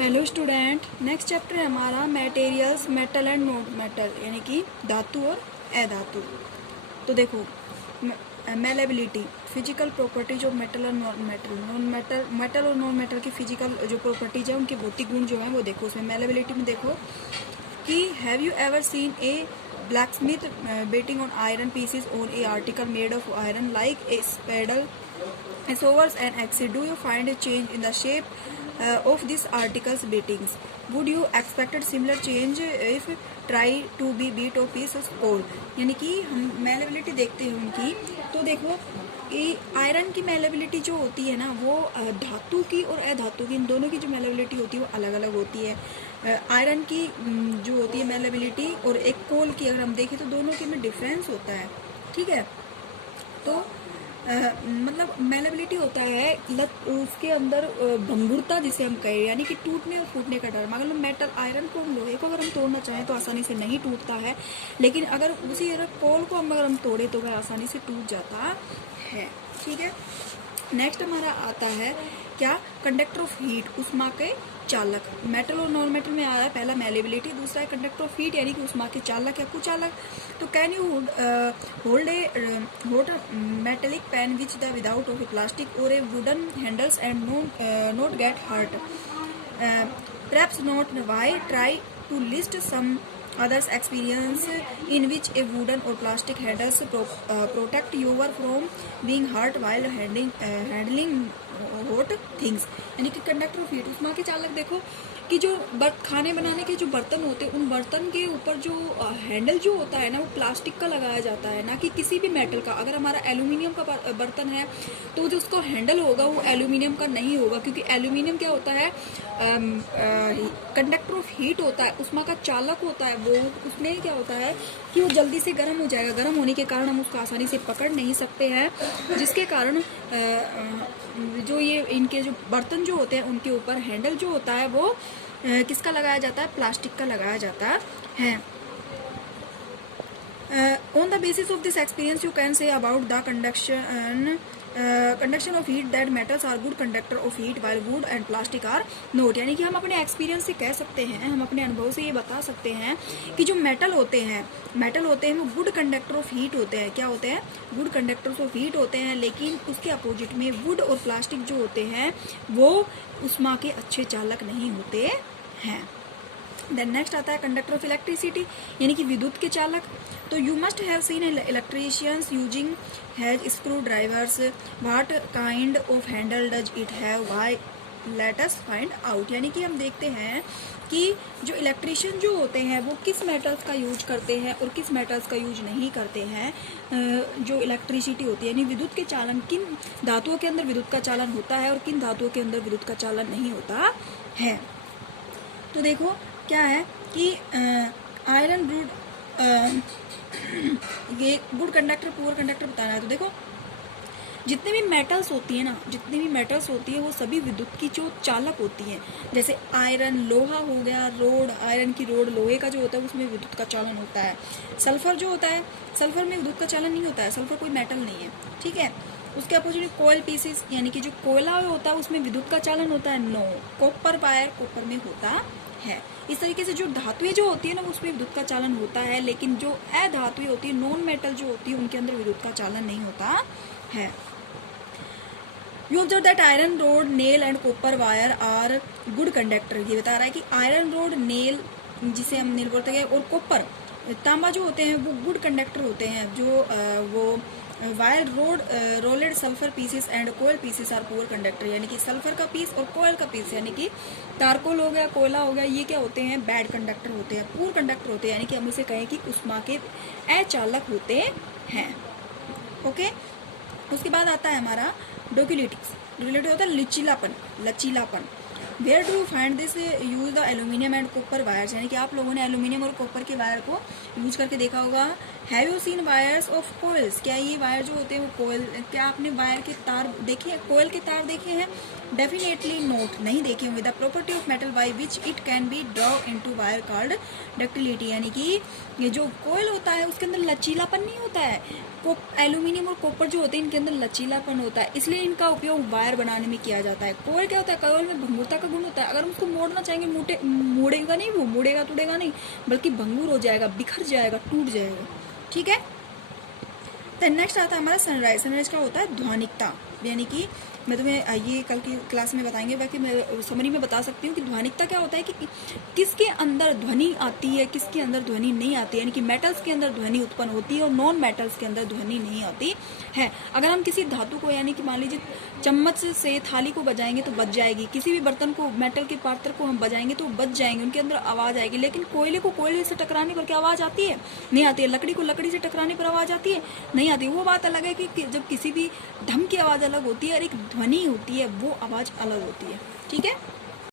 Hello student, next chapter है हमारा materials, metal and non metal, यानी कि धातु और अधातु। तो देखो, malleability, physical properties of metal और नॉन मेटल। मेटल और नॉन मेटल की फिजिकल जो प्रॉपर्टीज है, उनके भौतिक गुण जो है वो देखो। उसमें मेलेबिलिटी में देखो कि have you ever seen A blacksmith beating on iron pieces on a article made of iron like a spindle, a saws and axe? Do you find a change in the shape of these articles beatings? Would you expected similar change if try to be beat of piece of coal? यानी कि हम malleability देखते हैं उनकी, तो देखो कि iron की मेलेबिलिटी जो होती है ना, वो धातु की और अधातु की, इन दोनों की जो मेलेबिलिटी होती है वो अलग अलग होती है। आयरन की जो होती है मेलेबिलिटी और एक कोल की अगर हम देखें तो दोनों के में डिफरेंस होता है। ठीक है, तो मतलब मेलेबिलिटी होता है उसके अंदर भंगुरता जिसे हम कहें, यानी कि टूटने और फूटने का डर। मतलब मेटल आयरन को, हम लोहे को अगर हम तोड़ना चाहें तो आसानी से नहीं टूटता है, लेकिन अगर उसी कोल को अगर हम तोड़े तो वह आसानी से टूट जाता है। ठीक है, नेक्स्ट हमारा आता है क्या, कंडक्टर ऑफ हीट, उष्मा के चालक। मेटल और नॉन मेटल में आ रहा है पहला मेलेबिलिटी, दूसरा है कंडक्टर ऑफ हीट यानी कि उष्मा के चालक या कुचालक। तो can you hold a hot metallic pen which the without of a plastic or a wooden handles and not get hurt? Perhaps not. Why? Try to list some others experience in which a wooden or plastic handles protect you from being hurt while handling hot things। यानी कि conductor of heat, उष्मा के चालक देखो कि जो खाने बनाने के जो बर्तन होते हैं, उन बर्तन के ऊपर जो हैंडल जो होता है ना, वो प्लास्टिक का लगाया जाता है, ना कि किसी भी मेटल का। अगर हमारा एल्यूमिनियम का बर्तन है तो जो उसका हैंडल होगा वो एल्यूमिनियम का नहीं होगा, क्योंकि एल्यूमिनियम क्या होता है, कंडक्टर ऑफ हीट होता है, उष्मा का चालक होता है वो। उसमें क्या होता है कि वो जल्दी से गर्म हो जाएगा, गर्म होने के कारण हम उसको आसानी से पकड़ नहीं सकते हैं, जिसके कारण जो ये इनके जो बर्तन जो होते हैं उनके ऊपर हैंडल जो होता है वो किसका लगाया जाता है, प्लास्टिक का लगाया जाता है। On the basis of this experience you can say about the conduction of heat that metals are good conductor of heat while wood and plastic are not। यानी कि हम अपने एक्सपीरियंस से कह सकते हैं, हम अपने अनुभव से ये बता सकते हैं कि जो मेटल होते हैं वो गुड कंडक्टर ऑफ हीट होते हैं। क्या होते हैं? गुड कंडक्टर्स ऑफ हीट होते हैं, लेकिन उसके अपोजिट में वुड और प्लास्टिक जो होते हैं वो उष्मा के अच्छे चालक नहीं होते हैं। देन नेक्स्ट आता है कंडक्टर ऑफ इलेक्ट्रिसिटी, यानी कि विद्युत के चालक। तो you must have seen electricians using has screw drivers, what kind of Henle does it have, why, let us find out. यानी कि हम देखते हैं कि जो इलेक्ट्रिशियन जो होते हैं वो किस मेटल्स का यूज करते हैं और किस मेटल्स का यूज नहीं करते हैं। जो इलेक्ट्रिसिटी होती है यानी विद्युत के चालन, किन धातुओं के अंदर विद्युत का चालन होता है और किन धातुओं के अंदर विद्युत का चालन नहीं होता है। तो देखो क्या है कि आयरन ब्रूड ये गुड कंडक्टर पुअर कंडक्टर बताना है। तो देखो जितने भी मेटल्स होती है वो सभी विद्युत की जो चालक होती हैं। जैसे आयरन लोहा हो गया, रोड, आयरन की रोड लोहे का जो होता है उसमें विद्युत का चालन होता है। सल्फर जो होता है, सल्फर में विद्युत का चालन नहीं होता है, सल्फर कोई मेटल नहीं है। ठीक है, उसके अपोजिट कोयल पीसेस यानी कि जो कोयला होता है उसमें विद्युत का चालन होता है, नो। कॉपर वायर कॉपर में होता है। इस तरीके से जो धातुएं जो होती है ना उसमें विद्युत का चालन होता है, लेकिन जो अधातुएं होती है, नॉन मेटल जो होती है, उनके अंदर विद्युत का चालन नहीं होता है। You observe that iron rod, nail and copper wire are good conductor. ये बता रहा है कि आयरन रोड, नेल जिसे हम नेल बोलते हैं, और कॉपर तांबा जो होते हैं वो गुड कंडक्टर होते हैं। जो वो wire rod, rolled sulphur pieces and कोयल पीसेस आर पुअर कंडक्टर। यानी कि सल्फर का पीस और कोयल का पीस यानी कि तारकोल हो गया, कोयला हो गया, ये क्या होते हैं, बैड कंडक्टर होते हैं, पुअर कंडक्टर होते हैं। यानी कि हम इसे कहें कि उष्मा के अचालक होते हैं। ओके, उसके बाद आता है हमारा डोक्युलिटिक्स। डोक्युलिटी होता है लचीलापन। Where do you find this use the aluminium and copper wires. यानी कि आप लोगों ने एल्यूमिनियम और कॉपर के वायर को यूज करके देखा होगा। Have you seen wires of coils. क्या ये वायर जो होते हैं वो कोयल, क्या आपने वायर के तार देखे हैं, कोयल के तार देखे हैं? डेफिनेटली नोट, नहीं देखे होंगे। The property of metal by which it can be draw into wire called ductility, यानी कि ये जो कोयल होता है उसके अंदर लचीलापन नहीं होता है। एल्यूमिनियम और कॉपर जो होते हैं इनके अंदर लचीलापन होता है, इसलिए इनका उपयोग वायर बनाने में किया जाता है। कोयल क्या होता है, कोयल में भंगुरता का गुण होता है। अगर हम उसको मोड़ना चाहेंगे मोड़ेगा नहीं, वो मुड़ेगा टूटेगा नहीं, बल्कि भंगुर हो जाएगा, बिखर जाएगा, टूट जाएगा। ठीक है। तो नेक्स्ट आता है हमारा सनराइज। सनराइज क्या होता है, ध्वनिकता, यानी कि मैं तुम्हें ये कल की क्लास में बताएंगे, बाकी मैं समरी में बता सकती हूँ कि ध्वनिकता क्या होता है कि किसके अंदर ध्वनि आती है, किसके अंदर ध्वनि नहीं आती है। यानी कि मेटल्स के अंदर ध्वनि उत्पन्न होती है और नॉन मेटल्स के अंदर ध्वनि नहीं आती है। अगर हम किसी धातु को, यानी कि मान लीजिए चम्मच से थाली को बजाएंगे तो बज जाएगी, किसी भी बर्तन को, मेटल के पात्र को हम बजाएंगे तो बज जाएंगे, उनके अंदर आवाज आएगी। लेकिन कोयले को कोयले से टकराने पर क्या आवाज आती है, नहीं आती है। लकड़ी को लकड़ी से टकराने पर आवाज आती है, नहीं आती। वो बात अलग है कि जब किसी भी ढंग की आवाज अलग होती है और एक ध्वनि होती है, वो आवाज अलग होती है। ठीक है।